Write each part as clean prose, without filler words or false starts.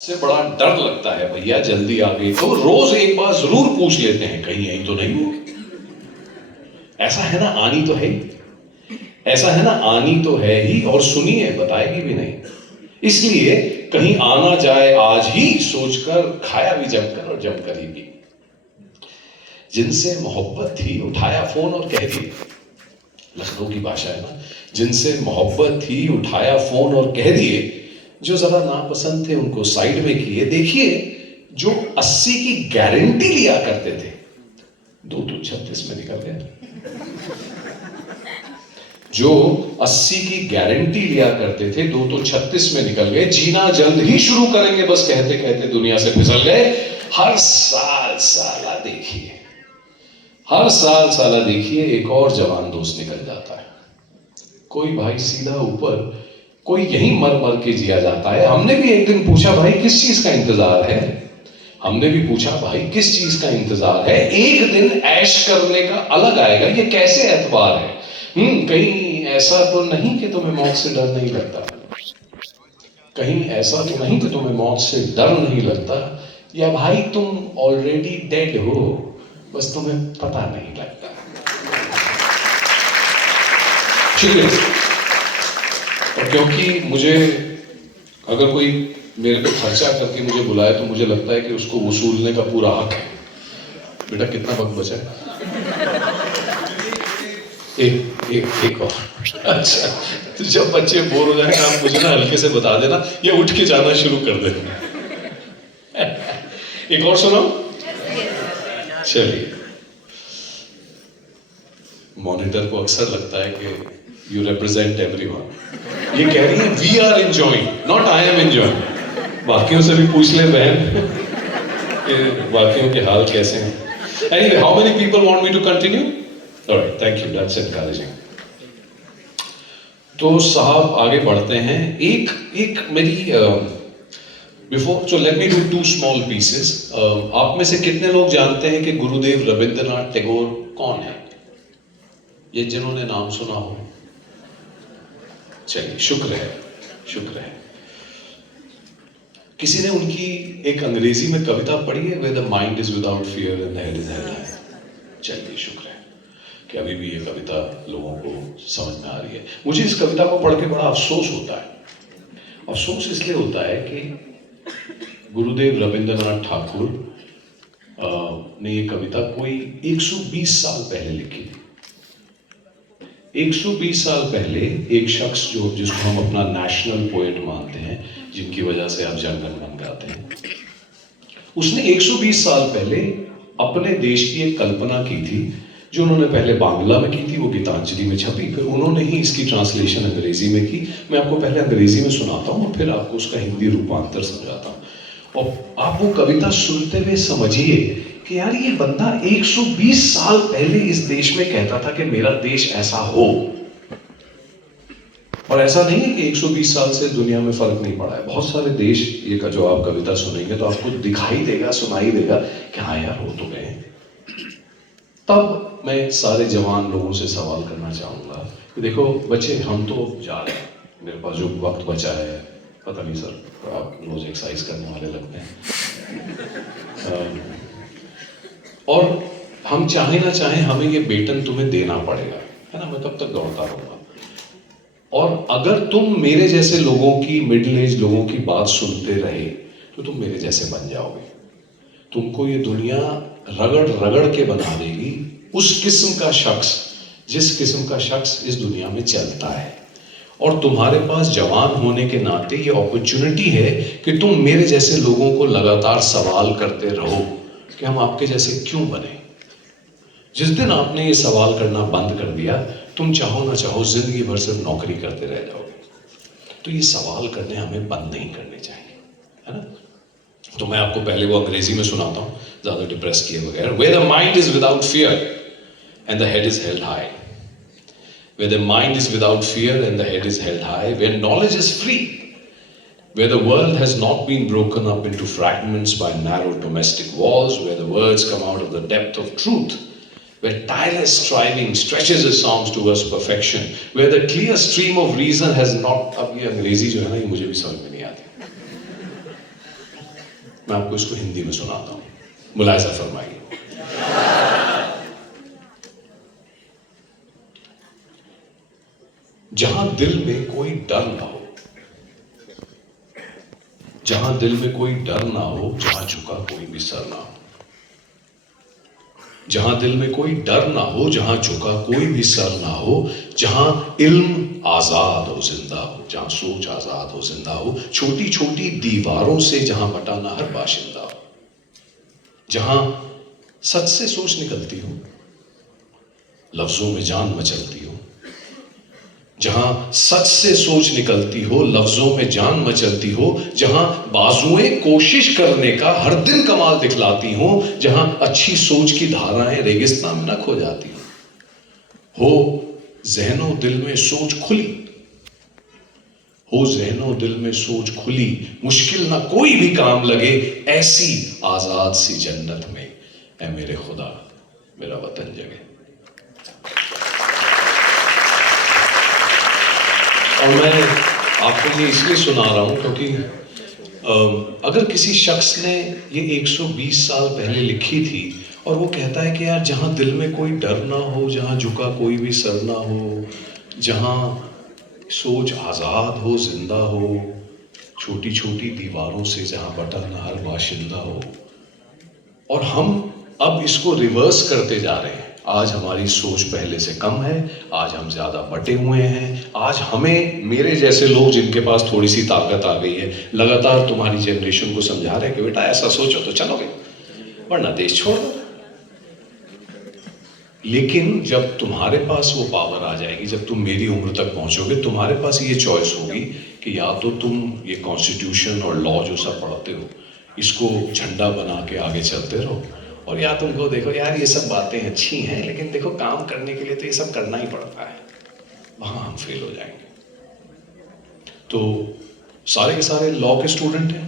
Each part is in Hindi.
से बड़ा डर लगता है भैया जल्दी आ गई तो रोज एक बार जरूर पूछ लेते हैं कहीं यही तो नहीं हो। ऐसा है ना, आनी तो है ही। ऐसा है ना, आनी तो है ही और सुनिए बताएगी भी नहीं, इसलिए कहीं आना जाए आज ही सोचकर खाया भी जमकर और जमकर ही भी। जिनसे मोहब्बत थी उठाया फोन और कह दिए, लखनऊ की भाषा है ना, जिनसे मोहब्बत थी उठाया फोन और कह दिए, जो जरा नापसंद थे उनको साइड में किए। देखिए जो 80 की गारंटी लिया करते थे 2 तो 36 में निकल गए। जो 80 की गारंटी लिया करते थे 2 तो 36 में निकल गए। जीना जल्द ही शुरू करेंगे बस कहते कहते दुनिया से फिसल गए। हर साल साला देखिए, हर साल साला देखिए एक और जवान दोस्त निकल जाता है। कोई भाई सीधा ऊपर, कोई यहीं मर मर के जिया जाता है। हमने भी एक दिन पूछा भाई किस चीज का इंतजार है, हमने भी पूछा भाई किस चीज का इंतजार है। एक दिन ऐश करने का अलग आएगा, ये कैसे एतबार है। कहीं ऐसा तो नहीं कि तुम्हें मौत से डर नहीं लगता, कहीं ऐसा तो नहीं कि तुम्हें मौत से डर नहीं लगता, या भाई तुम ऑलरेडी डेड हो बस तुम्हें पता नहीं लगता। शुक्रिया। और क्योंकि मुझे अगर कोई मेरे पे खर्चा करके मुझे बुलाए तो मुझे लगता है कि उसको वसूलने का पूरा हक है। बेटा कितना वक्त बचा है? एक और। अच्छा, तो जब बच्चे बोर हो जाएंगे आप मुझे ना हल्के से बता देना या उठ के जाना शुरू कर देना। एक और सुनो। चलिए, मॉनिटर को अक्सर लगता है कि यू रिप्रेजेंट एवरीवन। ये कह रही है we are enjoying, not I am enjoying. बाकियों से भी पूछ ले बहन कि बाकियों के हाल कैसे हैं। Anyway, how many people want me to continue? All right, thank you. That's encouraging. तो साहब आगे बढ़ते हैं। एक मेरी before, so let me do 2 small pieces. आप में से कितने लोग जानते हैं कि गुरुदेव रविंद्रनाथ टैगोर कौन है? ये जिन्होंने नाम सुना हो, चलिए शुक्र है, शुक्र है। किसी ने उनकी एक अंग्रेजी में कविता पढ़ी है, where the mind is without fear and the head is held high? चलिए शुक्र है कि अभी भी ये कविता लोगों को समझ में आ रही है। मुझे इस कविता को पढ़ के बड़ा अफसोस होता है। अफसोस इसलिए होता है कि गुरुदेव रविंद्रनाथ ठाकुर ने ये कविता कोई 120 साल पहले लिखी। 120 साल पहले एक शख्स जिसको हम अपना नेशनल पोएट मानते हैं, जिनकी वजह से आप जन गण मन गाते हैं, उसने 120 साल पहले अपने देश की एक कल्पना की थी, जो उन्होंने पहले बांग्ला में की थी, वो गीतांजलि में छपी, फिर उन्होंने ही इसकी ट्रांसलेशन अंग्रेजी में की। मैं आपको पहले अंग्रेजी में सुनाता हूँ और फिर आपको उसका हिंदी रूपांतर समझाता हूँ, और आप वो कविता सुनते हुए समझिए कि यार ये बंदा 120 साल पहले इस देश में कहता था कि मेरा देश ऐसा हो। और ऐसा नहीं है कि 120 साल से दुनिया में फर्क नहीं पड़ा है। बहुत सारे देश ये का जो आप कविता सुनेंगे तो आपको दिखाई देगा, सुनाई देगा कि हाँ यार हो तो गए। तब मैं सारे जवान लोगों से सवाल करना चाहूंगा कि देखो बच्चे, हम तो जा रहे हैं, मेरे पास जो वक्त बचा है, पता नहीं सर आप रोज एक्सरसाइज करने वाले लगते हैं, और हम चाहे ना चाहे हमें ये वेतन तुम्हें देना पड़ेगा, है ना। मैं कब तक दौड़ता रहूंगा। और अगर तुम मेरे जैसे लोगों की, मिडिल एज लोगों की बात सुनते रहे तो तुम मेरे जैसे बन जाओगे। तुमको ये दुनिया रगड़ रगड़ के बना देगी उस किस्म का शख्स, जिस किस्म का शख्स इस दुनिया में चलता है। और तुम्हारे पास जवान होने के नाते ये अपॉर्चुनिटी है कि तुम मेरे जैसे लोगों को लगातार सवाल करते रहो कि हम आपके जैसे क्यों बने। जिस दिन आपने ये सवाल करना बंद कर दिया, तुम चाहो ना चाहो जिंदगी भर सिर्फ नौकरी करते रह जाओगे। तो ये सवाल करने हमें बंद नहीं करने चाहिए, है ना। तो मैं आपको पहले वो अंग्रेजी में सुनाता हूँ, ज्यादा डिप्रेस किए बगैर। Where the mind is without fear and the head is held high, where the mind is without fear and the head is held high, where knowledge is free, where the world has not been broken up into fragments by narrow domestic walls, where the words come out of the depth of truth, where tireless striving stretches its arms towards perfection, where the clear stream of reason has not। अब ये अंग्रेजी जो है ना, ये मुझे भी समझ में नहीं आती। मैं आपको इसको हिंदी में सुनाता हूं, मुलाहिजा फरमाइए। जहां दिल में कोई डर ना हो, जहां दिल में कोई डर ना हो, जहां झुका कोई भी सर ना हो। जहां दिल में कोई डर ना हो, जहां झुका कोई भी सर ना हो, जहां इल्म आजाद हो जिंदा हो, जहां सोच आजाद हो जिंदा हो, छोटी छोटी दीवारों से जहां बटा ना हर बाशिंदा हो, जहां सच से सोच निकलती हो, लफ्जों में जान मचलती हो, जहां सच से सोच निकलती हो, लफ्जों में जान मचलती हो, जहां बाजुएं कोशिश करने का हर दिन कमाल दिखलाती हो, जहां अच्छी सोच की धाराएं रेगिस्तान में न खो जाती हो ज़हनो दिल में सोच खुली, हो ज़हनो दिल में सोच खुली, मुश्किल ना कोई भी काम लगे, ऐसी आजाद सी जन्नत में ऐ मेरे खुदा मेरा वतन जगे। और मैं आपको ये इसलिए सुना रहा हूं क्योंकि अगर किसी शख्स ने ये 120 साल पहले लिखी थी और वो कहता है कि यार जहां दिल में कोई डर ना हो, जहां झुका कोई भी सर ना हो, जहां सोच आज़ाद हो जिंदा हो, छोटी छोटी दीवारों से जहां बटा ना हर बाशिंदा हो, और हम अब इसको रिवर्स करते जा रहे हैं। आज हमारी सोच पहले से कम है, आज हम ज्यादा बटे हुए हैं, आज हमें मेरे जैसे लोग जिनके पास थोड़ी सी ताकत आ गई है लगातार तुम्हारी जनरेशन को समझा रहे हैं कि बेटा ऐसा सोचो तो चलोगे, वरना देश छोड़ दो। लेकिन जब तुम्हारे पास वो पावर आ जाएगी, जब तुम मेरी उम्र तक पहुंचोगे, तुम्हारे पास ये चॉइस होगी कि या तो तुम ये कॉन्स्टिट्यूशन और लॉ जो सब पढ़ते हो इसको झंडा बना के आगे चलते रहो, और या तुमको देखो यार ये सब बातें अच्छी हैं लेकिन देखो काम करने के लिए तो ये सब करना ही पड़ता है, वहां हम फेल हो जाएंगे। तो सारे के सारे लॉ के स्टूडेंट हैं।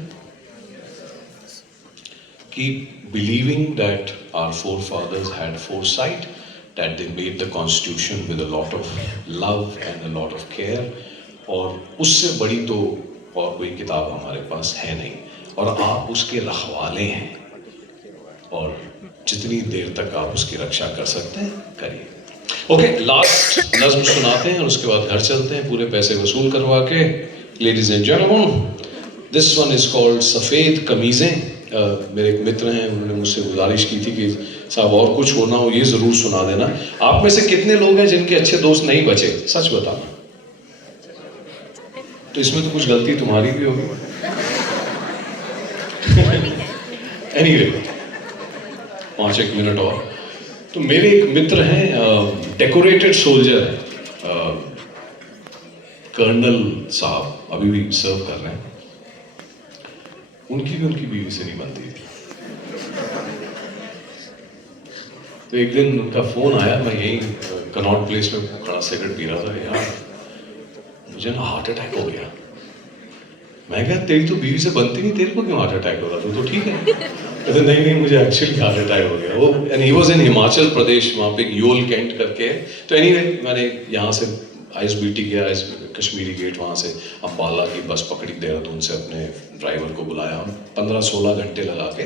Keep believing that our forefathers had foresight, that they made the constitution with a lot of love and a lot of care, और उससे बड़ी तो और कोई किताब हमारे पास है नहीं, और आप उसके रखवाले हैं, और जितनी देर तक आप उसकी रक्षा कर सकते हैं करिए। ओके, लास्ट नज्म सुनाते हैं और उसके बाद घर चलते हैं पूरे पैसे वसूल करवा के। Ladies and gentleman, this one is called सफ़ेद कमीज़ें। मेरे एक मित्र हैं, उन्होंने मुझसे गुजारिश की थी कि साहब और कुछ होना हो ये ज़रूर सुना देना। आप में से कितने लोग हैं जिनके अच्छे दोस्त नहीं बचे, सच बताना। तो इसमें तो कुछ गलती तुम्हारी भी होगी। एनीवे, 5-1 मिनट और। तो मेरे एक मित्र हैं, डेकोरेटेड सोल्जर हैं, कर्नल साहब, अभी भी सर्व कर रहे हैं। उनकी बीवी से नहीं बनती थी। तो एक दिन उनका फोन आया, मैं यही कनॉट प्लेस में खड़ा सिगरेट पी रहा था, यार मुझे ना हार्ट अटैक हो गया। मैं कहा तेरी तो बीवी से बनती नहीं, तेरे को क्यों हार्ट अटैक हो रहा? तो ठीक है। कहते नहीं मुझे एक्चुअली हार्ट अटैक हो गया। वो and he was in Himachal Pradesh, वहाँ पे योल कैंट करके। तो एनीवे मैंने यहाँ से ISBT गया, कश्मीरी गेट, वहाँ से अम्बाला की बस पकड़ी, देहरादून से अपने ड्राइवर को बुलाया, हम 15-16 घंटे लगा के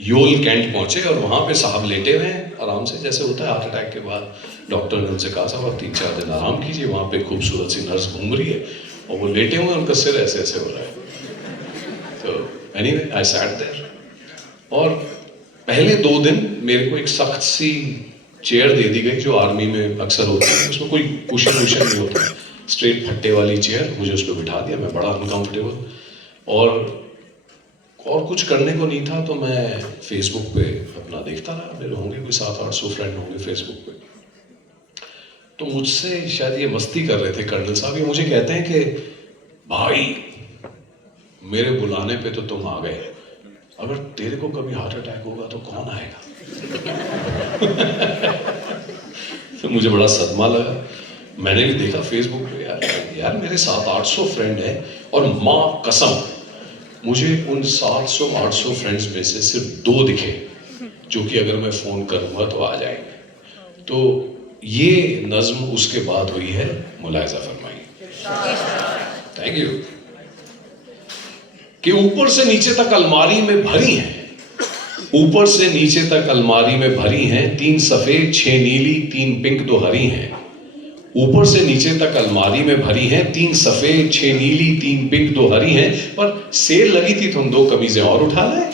योल कैंट पहुँचे, और वहाँ पे साहब लेटे हुए हैं आराम से, जैसे होता है हार्ट अटैक के बाद। डॉक्टर ने उनसे कहा साहब आप 3-4 दिन आराम कीजिए, वहाँ पे खूबसूरत सी नर्स घूम रही है और वो लेटे हुए, उनका सिर ऐसे ऐसे हो रहा है। तो एनीवे आई सैट देयर, और पहले 2 दिन मेरे को एक सख्त सी चेयर दे दी गई जो आर्मी में अक्सर होती है, उसमें कोई कुशन नहीं होता, स्ट्रेट फट्टे वाली चेयर, मुझे उस पर बिठा दिया। मैं बड़ा अनकंफर्टेबल, और कुछ करने को नहीं था, तो मैं फेसबुक पे अपना देखता रहा। मेरे होंगे कोई 700-800 फ्रेंड होंगे फेसबुक पे। तो मुझसे शायद ये मस्ती कर रहे थे कर्नल साहब, ये मुझे कहते हैं कि भाई मेरे बुलाने पे तो तुम आ गए, अगर तेरे को कभी हार्ट अटैक होगा तो कौन आएगा? तो मुझे बड़ा सदमा लगा। मैंने भी देखा फेसबुक पे, यार मेरे 700-800 फ्रेंड हैं, और माँ कसम मुझे उन 700-800 फ्रेंड्स में से सिर्फ 2 दिखे जो कि अगर मैं फोन करूंगा तो आ जाएंगे। तो ये नज्म उसके बाद हुई है, मुलाहिजा फरमाइए। Thank you. कि ऊपर से नीचे तक अलमारी में भरी हैं, ऊपर से नीचे तक अलमारी में भरी हैं, 3 सफेद 6 नीली 3 पिंक 2 हरी हैं। ऊपर से नीचे तक अलमारी में भरी हैं, 3 सफेद 6 नीली 3 पिंक 2 हरी हैं। पर सेल लगी थी तो हम 2 कमीजें और उठा लाए,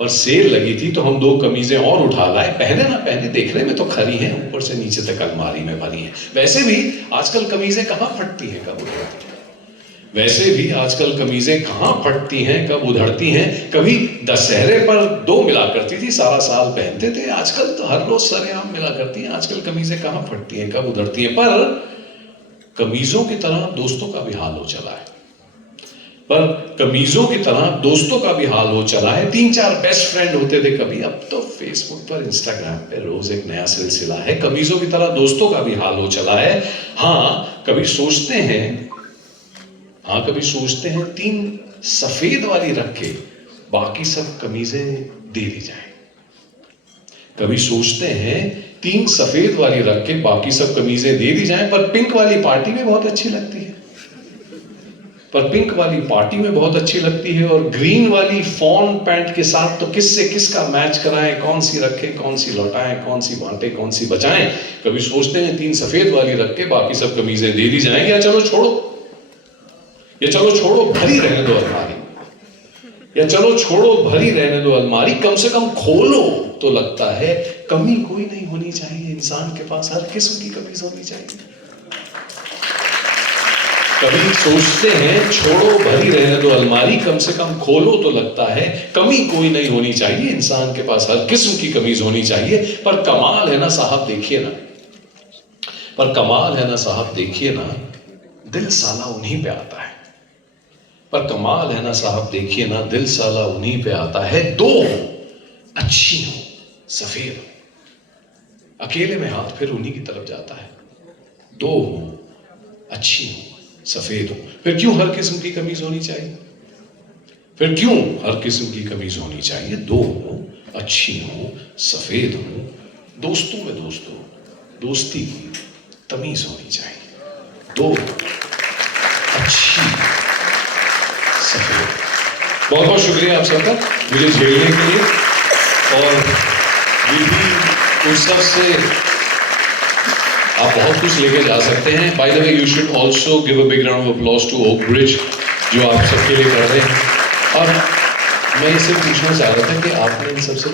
पर सेल लगी थी तो हम 2 कमीजें और उठा लाए। पहने ना पहने, देखने में तो खरी हैं, ऊपर से नीचे तक अलमारी में भरी हैं। वैसे भी आजकल कमीजें कहां फटती हैं, कब उधड़ती हैं। वैसे भी आजकल कमीजें कहां फटती हैं, कब उधड़ती हैं। कभी दशहरे पर 2 मिला करती थी, सारा साल पहनते थे, आजकल तो हर रोज सरेआम मिला करती हैं। आजकल कमीजें कहां फटती हैं, कब उधड़ती हैं। पर कमीजों की तरह दोस्तों का भी हाल हो चला है, पर कमीजों की तरह दोस्तों का भी हाल हो चला है। 3-4 बेस्ट फ्रेंड होते थे कभी, अब तो फेसबुक पर इंस्टाग्राम पे रोज एक नया सिलसिला है। कमीजों की तरह दोस्तों का भी हाल हो चला है। कभी सोचते हैं 3 सफेद वाली रख के बाकी सब कमीजें दे दी जाए। कभी सोचते हैं 3 सफेद वाली रख के बाकी सब कमीजें दे दी जाएं, पर पिंक वाली पार्टी में बहुत अच्छी लगती है, और ग्रीन वाली फॉन पैंट के साथ तो किससे किसका मैच कराएं, कौन सी रखें, कौन सी लौटाएं, कौन सी बांटें, कौन सी बचाएं। कभी सोचते हैं 3 सफेद वाली रख के बाकी सब कमीजें दे दी जाएं, या चलो छोड़ो भरी रहने दो अलमारी, कम से कम खोलो तो लगता है कमी कोई नहीं होनी चाहिए, इंसान के पास हर किस्म की कमीज होनी चाहिए। कभी सोचते हैं छोड़ो भरी रहने दो अलमारी, कम से कम खोलो तो लगता है कमी कोई नहीं होनी चाहिए, इंसान के पास हर किस्म की कमीज होनी चाहिए। पर कमाल है ना साहब, देखिए ना, दिल साला उन्हीं पे आता है। पर कमाल है ना साहब, देखिए ना, दिल साला उन्हीं पे आता है। 2 अच्छी हो, सफेद हो, अकेले में हाथ फिर उन्हीं की तरफ जाता है। 2 हो, अच्छी हो, सफेद हो, फिर क्यों हर किस्म की कमीज होनी चाहिए? 2 हो, अच्छी हो, सफेद हो, दोस्तों में दोस्ती की तमीज होनी चाहिए। 2 अच्छी सफेद। बहुत बहुत शुक्रिया आप सबका मुझे झेलने के लिए, और विधि उत्सव से आप बहुत कुछ लेके जा सकते हैं। By the way, you should also give a big round of applause to Oak Bridge, जो आप सबके लिए कर रहे हैं। और मैं इसे पूछना चाह रहा था कि आपने इन सबसे